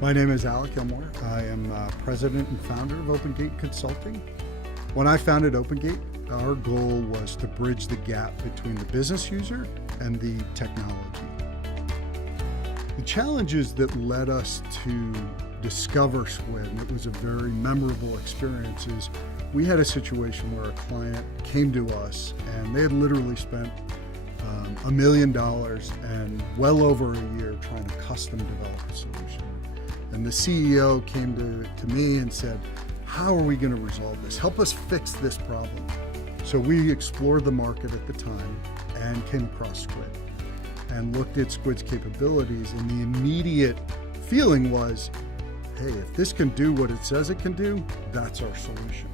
My name is Alec Elmore. I am president and founder of OpenGate Consulting. When I founded OpenGate, our goal was to bridge the gap between the business user and the technology. The challenges that led us to discover Skuid, and it was a very memorable experience, is we had a situation where a client came to us and they had literally spent $1 million and well over a year trying to custom develop a solution. And the CEO came to me and said, how are we going to resolve this? Help us fix this problem. So we explored the market at the time and came across Skuid and looked at Skuid's capabilities, and the immediate feeling was, hey, if this can do what it says it can do, that's our solution.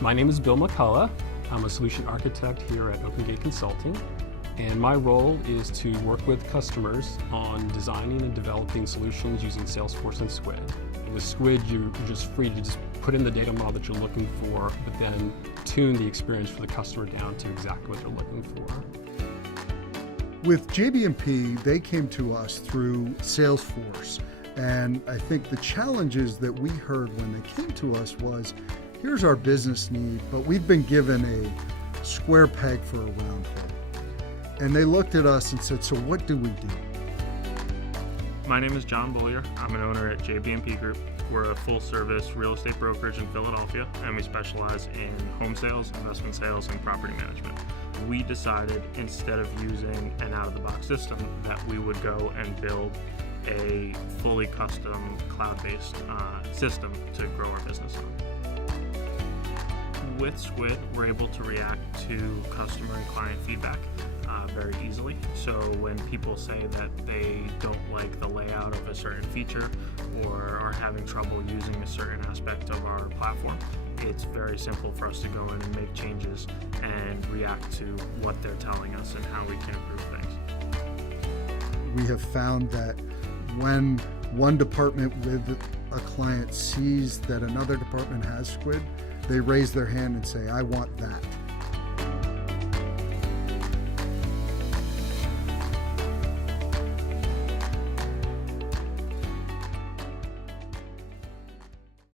My name is Bill McCullough. I'm a solution architect here at OpenGate Consulting, and my role is to work with customers on designing and developing solutions using Salesforce and Skuid. With Skuid, you're just free to just put in the data model that you're looking for, but then tune the experience for the customer down to exactly what they're looking for. With JBMP, they came to us through Salesforce, and I think the challenges that we heard when they came to us was, here's our business need, but we've been given a square peg for a round hole. And they looked at us and said, so what do we do? My name is John Beaulieu. I'm an owner at JBMP Group. We're a full-service real estate brokerage in Philadelphia, and we specialize in home sales, investment sales, and property management. We decided, instead of using an out-of-the-box system, that we would go and build a fully custom cloud-based system to grow our business on. With Skuid, we're able to react to customer and client feedback very easily. So when people say that they don't like the layout of a certain feature or are having trouble using a certain aspect of our platform, it's very simple for us to go in and make changes and react to what they're telling us and how we can improve things. We have found that when one department with a client sees that another department has Skuid, they raise their hand and say, I want that.